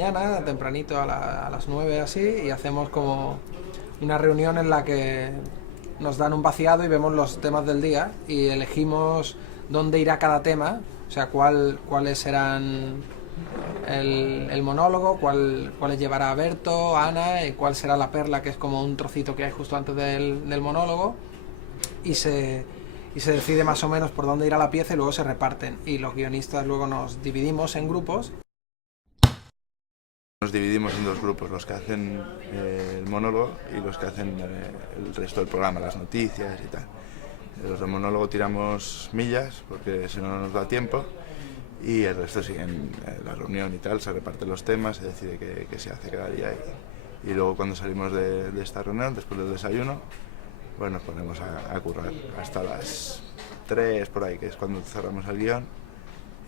mañana, tempranito a las 9 así, y hacemos como una reunión en la que nos dan un vaciado y vemos los temas del día y elegimos dónde irá cada tema, o sea, cuáles serán el monólogo, cuáles llevará Berto, Ana, y cuál será la perla, que es como un trocito que hay justo antes del monólogo, y se decide más o menos por dónde irá la pieza y luego se reparten, y los guionistas luego nos dividimos en grupos. Nos dividimos en dos grupos, los que hacen el monólogo y los que hacen el resto del programa, las noticias y tal. Los del monólogo tiramos millas porque si no, no nos da tiempo, y el resto siguen la reunión y tal, se reparten los temas, se decide qué se hace cada día, y luego cuando salimos de esta reunión, después del desayuno, pues nos ponemos a currar hasta las 3 por ahí, que es cuando cerramos el guión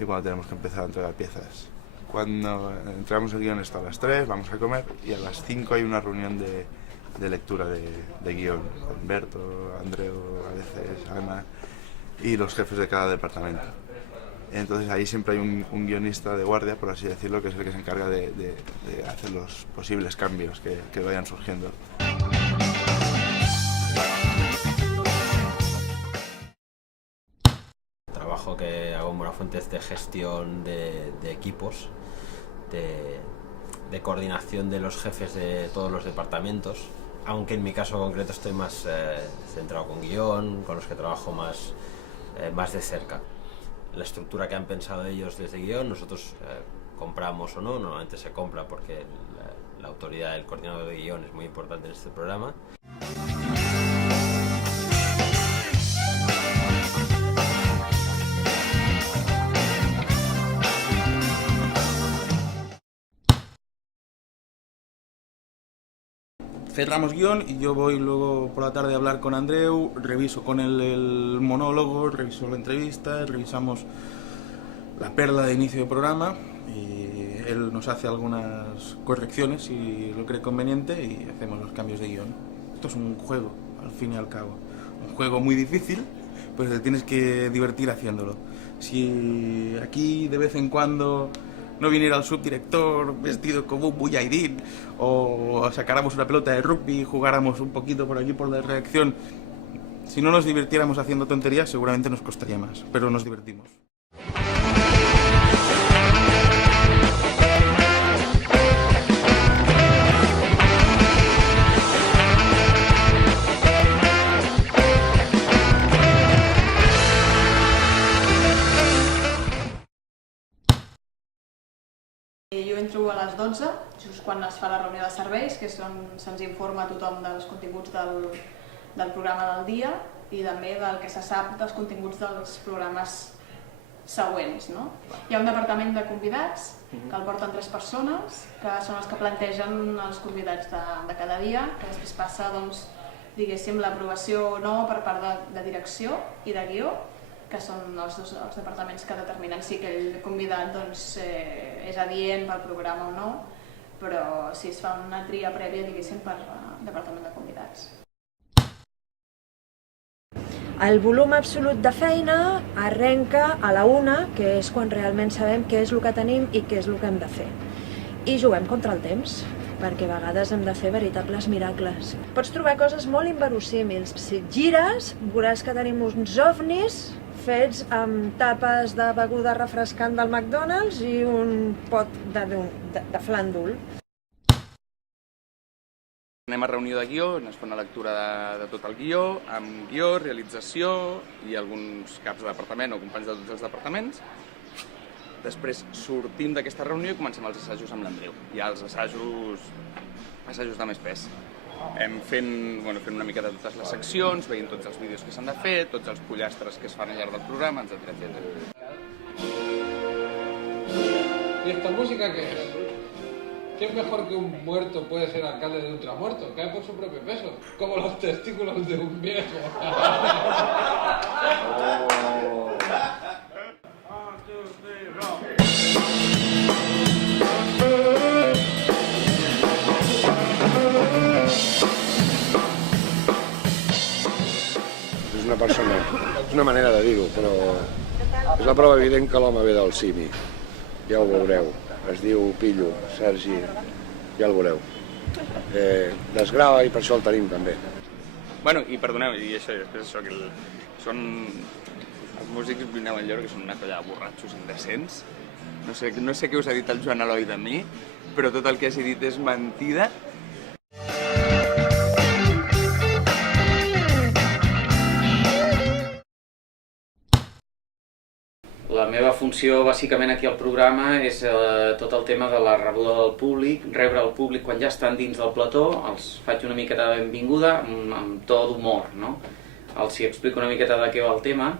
y cuando tenemos que empezar a entregar piezas. Cuando entregamos el guión está a las 3, vamos a comer, y a las 5 hay una reunión de lectura de guión con Berto, Andreu, a veces Ana y los jefes de cada departamento. Entonces ahí siempre hay un guionista de guardia, por así decirlo, que es el que se encarga de hacer los posibles cambios que vayan surgiendo. El trabajo que hago en Buenafuente es de gestión de equipos, de coordinación de los jefes de todos los departamentos, aunque en mi caso concreto estoy más centrado con guión, con los que trabajo más de cerca. La estructura que han pensado ellos desde guión, nosotros compramos o no, normalmente se compra porque la autoridad del coordinador de guión es muy importante en este programa. Cerramos guión y yo voy luego por la tarde a hablar con Andreu, reviso con él el monólogo, reviso la entrevista, revisamos la perla de inicio de programa y él nos hace algunas correcciones si lo cree conveniente y hacemos los cambios de guión. Esto es un juego, al fin y al cabo. Un juego muy difícil, pues te tienes que divertir haciéndolo. Si aquí de vez en cuando no viniera el subdirector vestido como un mujahidín, o sacáramos una pelota de rugby y jugáramos un poquito por aquí por la redacción, si no nos divirtiéramos haciendo tonterías seguramente nos costaría más, pero nos divertimos. Jo entro a les 12, just quan es fa la reunió de serveis, que se'ns informa a tothom dels continguts del programa del dia i també del que se sap dels continguts dels programes següents. No? Hi ha un departament de convidats, que el porten 3 persones, que són els que plantegen els convidats de cada dia, que després passa, doncs, diguéssim, l'aprovació o no per part de direcció i de guió, que són els departaments que determinen si aquell convidat doncs, és adient pel programa o no, però si es fa una tria prèvia, diguéssim, per departament de convidats. El volum absolut de feina arrenca a la 1, que és quan realment sabem què és el que tenim i què és el que hem de fer. I juguem contra el temps, perquè a vegades hem de fer veritables miracles. Pots trobar coses molt inverosímils. Si et gires, veuràs que tenim uns ovnis fets amb tapes de beguda refrescant del McDonald's i un pot de flàndol. Anem a reunió de guió, es fa una lectura de tot el guió, amb guió, realització i alguns caps de departament o companys de tots els departaments. Després sortim d'aquesta reunió i comencem els assajos amb l'Andreu. Hi ha els assajos de més pes. Fent una mica de totes les seccions, veient tots els vídeos que s'han de fer, tots els pollastres que es fan al llarg del programa, etc. ¿Y esta música qué es? ¿Qué es mejor que un muerto puede ser alcalde de un tramuerto? Cae por su propio peso, como los testículos de un viejo. És una manera de dir-ho, però és la prova evident que l'home ve del simi, ja ho veureu. es diu Pillo, Sergi, ja el veureu. Desgrava i per això el tenim també. Bueno, i perdoneu, i això, després això, que són... Els músics vineu al lloro, que són una colla de borratxos indecents. No sé què us ha dit el Joan Eloi de mi, però tot el que hagi dit és mentida. La meva funció, bàsicament, aquí al programa és tot el tema de la rebuda del públic, rebre el públic quan ja estan dins del plató, els faig una miqueta de benvinguda amb to d'humor, no? Els hi explico una miqueta de què va el tema.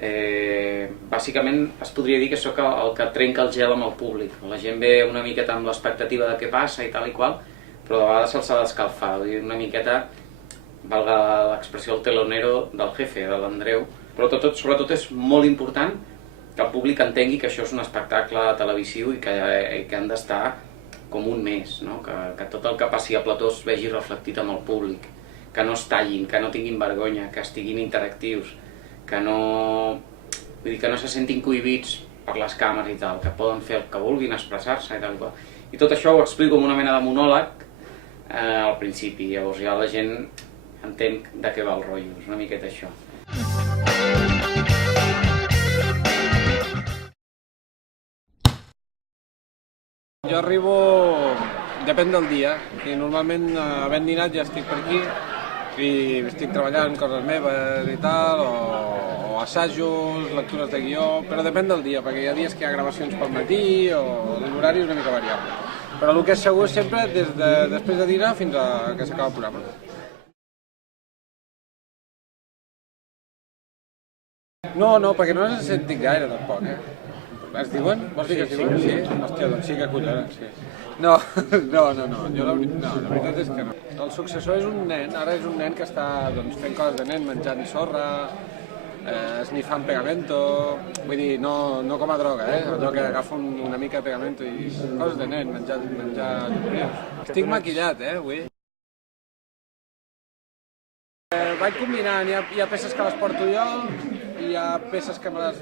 Bàsicament es podria dir que sóc el que trenca el gel amb el públic. La gent ve una miqueta amb l'expectativa de què passa i tal i qual, però de vegades se'ls ha d'escalfar, una miqueta, valga l'expressió, el telonero del jefe, de l'Andreu. Però sobretot és molt important que el públic entengui que això és un espectacle televisiu i que han d'estar com un mes, no? Que tot el que passi a plató es vegi reflectit amb el públic, que no es tallin, que no tinguin vergonya, que estiguin interactius, que no se sentin cohibits per les càmeres i tal, que poden fer el que vulguin, expressar-se i tal i qual. I tot això ho explico com una mena de monòleg al principi, llavors ja la gent entén de què va el rotllo, és una miqueta això. Jo arribo, depèn del dia, i normalment havent dinat ja estic per aquí i estic treballant coses meves i tal, o assajos, lectures de guió, però depèn del dia, perquè hi ha dies que hi ha gravacions pel matí o l'horari és una mica variable. Però el que és segur és sempre després de dinar fins a que s'acaba el programa. No, perquè no les he sentit gaire tampoc, Es diuen? Vols dir que es diuen? Sí. Hòstia, doncs sí que collons, sí. No, la veritat és que no. El successor és un nen, ara és un nen que està fent coses de nen, menjant sorra, esnifant pegamento, vull dir, no com a droga, allò que agafa una mica de pegamento i coses de nen, menjar llumbrius. Estic maquillat, avui. Vaig combinant, hi ha peces que les porto jo, hi ha peces que me les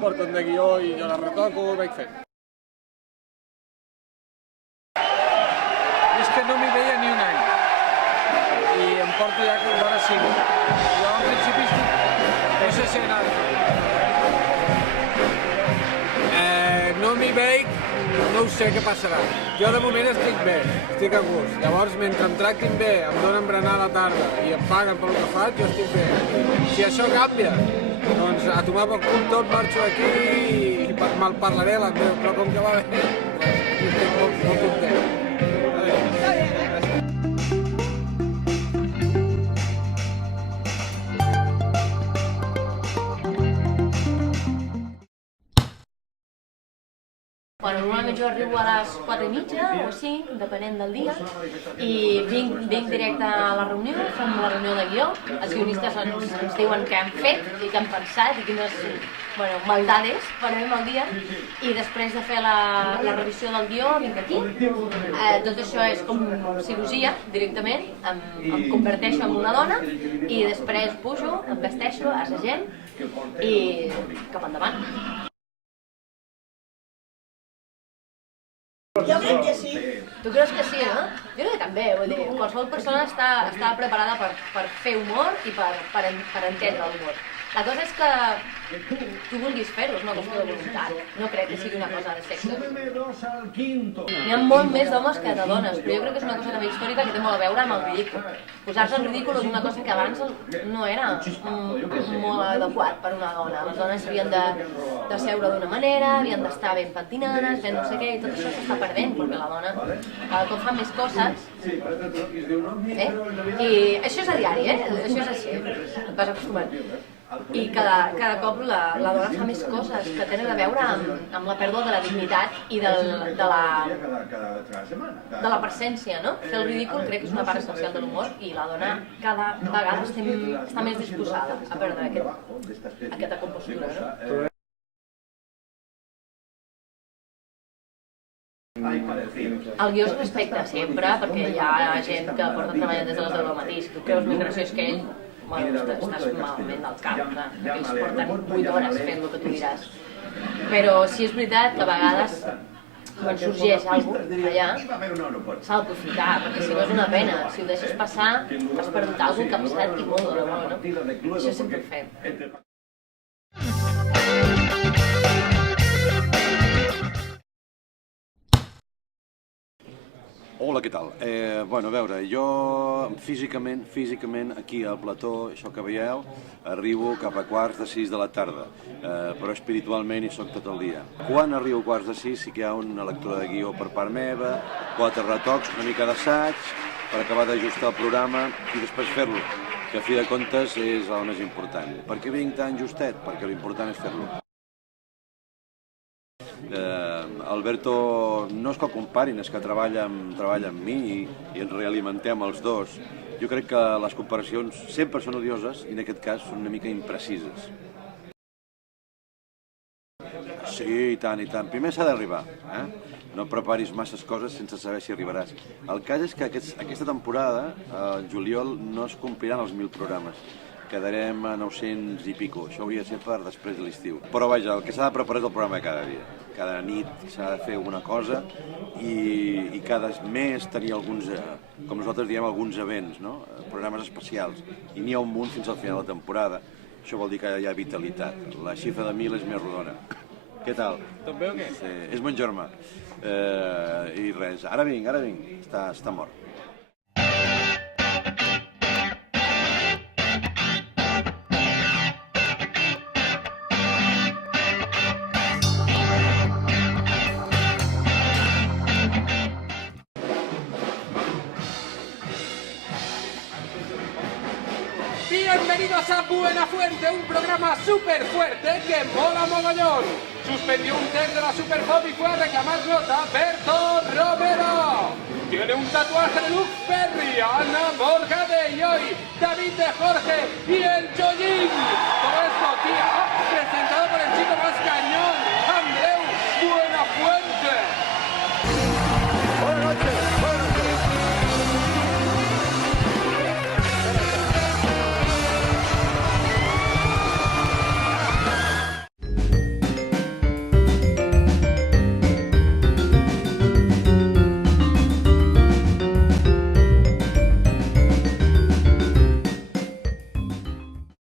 porten de guió i jo les retoco, vaig fent. És que no m'hi veia ni un any, i em porto ja vora 5. Jo al principi no sé si he anat. No m'hi veig, no ho sé què passarà. Jo de moment estic bé, estic a gust. Llavors, mentre em tractin bé, em donen berenar a la tarda i em paguen pel que faig, jo estic bé. Si això canvia, doncs a tomar pel cul tot, marxo aquí i me'l parlaré a l'Andreu, però com que va bé, estic molt content. Normalment jo arribo a les 4:30 o 5, depenent del dia, i vinc directe a la reunió, fem la reunió de guió, els guionistes ens diuen què hem fet i què hem pensat i quines maldades farem al dia, i després de fer la revisió del guió vinc aquí. Tot això és com cirurgia directament, em converteixo en una dona i després pujo, em vesteixo, assagem i cap endavant. Jo crec que sí. Tu creus que sí, no? Jo crec que també, vull dir, qualsevol persona està preparada per fer humor i per entendre l'humor. La cosa és que tu vulguis fer-ho, és una qüestió de voluntat. No crec que sigui una cosa de sexe. N'hi ha molt més d'homes que de dones, però jo crec que és una cosa també històrica que té molt a veure amb el ridícul. Posar-se en ridícul és una cosa que abans no era molt adequat per una dona. Les dones havien de seure d'una manera, havien d'estar ben pentinades, ben no sé què, i tot això s'està perdent, perquè la dona cada cop fa més coses. I això és a diari, això és així, et vas acostumant. I cada cop la dona fa més coses que tenen a veure amb la pèrdua de la dignitat i de la presència, no? Fer el ridícul crec que és una part essencial de l'humor i la dona cada vegada està més disposada a perdre aquesta compostura, no? El guió es respecta sempre perquè hi ha gent que porta treballant des de les 10 del matí. Si tu creus més graciós que ell, estàs malament al cap, que ells porten 8 hores fent el que tu diràs. Però sí és veritat que a vegades quan sorgeix alguna cosa allà, s'ha d'aprofitar, perquè si no és una pena. Si ho deixes passar, has perdut alguna cosa que ha passat i molt de bo, no? Això sempre ho fem. Hola, què tal? Bueno, a veure, jo físicament aquí al plató, això que veieu, arribo cap a 5:45 de la tarda, però espiritualment hi soc tot el dia. Quan arribo a 5:45 sí que hi ha una lectura de guió per part meva, 4 retocs, una mica d'assaig, per acabar d'ajustar el programa i després fer-lo, que a fi de comptes és el més important. Per què vinc tan justet? Perquè l'important és fer-lo. Alberto no és que el comparin, és que treballa amb mi i ens realimentem els dos. Jo crec que les comparacions sempre són odioses i en aquest cas són una mica imprecises. Sí, i tant. Primer s'ha d'arribar, No preparis masses coses sense saber si arribaràs. El cas és que aquesta temporada, al juliol, no es compliran els 1.000 programes. Quedarem a 900 i pico. Això hauria de ser per després de l'estiu. Però vaja, el que s'ha de preparar és el programa de cada dia. Cada nit s'ha de fer alguna cosa i cada mes tenir alguns, com nosaltres diem, alguns events, no? Programes especials. I n'hi ha un munt fins al final de la temporada. Això vol dir que hi ha vitalitat. La xifra de 1.000 és més rodona. Què tal? Tot bé o què? Sí, és mon germà. I res, ara vinc, està mort. Bienvenidos a Buenafuente, un programa súper fuerte que mola mogollón. Suspendió un test de la Superpop y fue a reclamar nota Berto Romero. Tiene un tatuaje de Luke Perry, Ana Morgade y hoy David de Jorge y el Chollín. Todo esto, tía, presentado